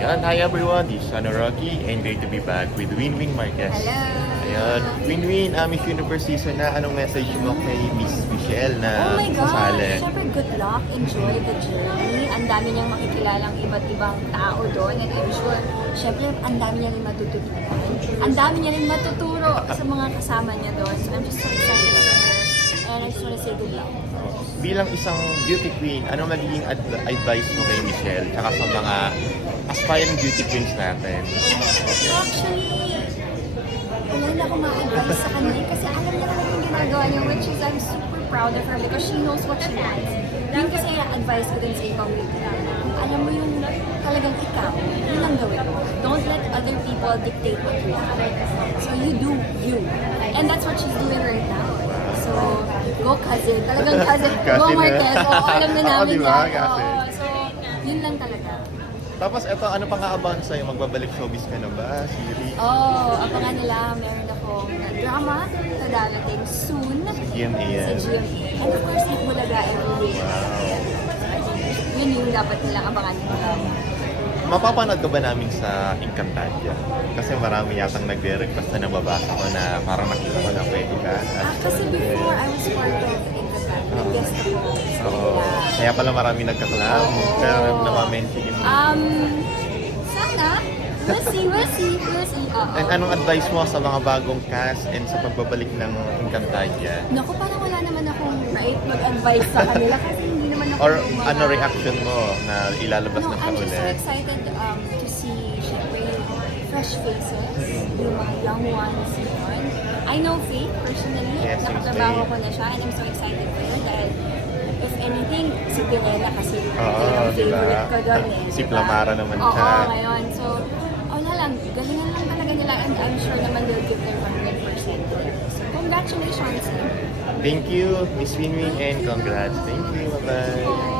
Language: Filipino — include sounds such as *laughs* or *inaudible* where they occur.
Ayan, hi everyone, this is Ano Rocky and great to be back with Winwin Marquez. Hello! Ayan, Winwin, uh, Miss Universe season na, anong message mo kay Miss Michelle na Oh my God! kasali? Siyempre, good luck. Enjoy the journey. Ang dami niyang makikilalang iba't ibang tao doon. And I'm sure, siyempre, ang dami niya rin matututunan. Ang dami niya rin matuturo sa mga kasama niya doon. So I'm just so excited. And I just want to say good luck. Bilang isang beauty queen, anong magiging ad- advice mo kay Michelle tsaka sa mga aspiring beauty queens natin? Actually, wala na akong ma-advise sa kanya kasi alam niya naman yung ginagawa niya which is I'm super proud of her because she knows what she wants. Yun kasi yung advice ko din sa ibang beauty na alam mo yung talagang ikaw, yun ang gawin mo. Don't let other people dictate what you want. So you do you. And that's what she's doing right now. So, go cousin. Talagang cousin. go Cousin, Marquez. Oo, alam na *laughs* Oo, namin di ba? yan. Cousin. Oo, so, yun lang talaga. Tapos eto, ano pang aabangan sa'yo? Magbabalik showbiz ka na ba? Series? Oh, abangan nila, meron akong drama na darating soon GMA sa yan. GMA. And of course, Eat Bulaga every week. Yun yung dapat nilang abangan nila. Mapapanood ka ba namin sa Encantadia? Kasi marami yatang nagre-request na nababasa ko na parang nakita ko na pwede ka. Ah, kasi before, Ako sa Oo. Kaya pala marami. Oo. Kaya namamention yun. Um, sana. We'll see, we'll see, we'll see. Oo. And anong advice mo sa mga bagong cast and sa pagbabalik ng Encantadia? Naku, parang wala naman akong right mag-advise sa kanila kasi hindi naman ako Or ano reaction mo na ilalabas No, na siya I'm just so ulit? excited um, to see, fresh faces, yung mga young ones yun. I know Faith personally, Yes, nakatrabaho ko na siya, and I'm so excited for her dahil if anything, si Pinela kasi Oo, yung di ba? favorite ko doon eh. Si? Plamara naman Oo, siya. ngayon. So, wala lang, galingan lang talaga nila and I'm sure naman they'll give their 100%. So, congratulations. Thank you, Miss Winwin, and congrats. Thank you. Bye-bye.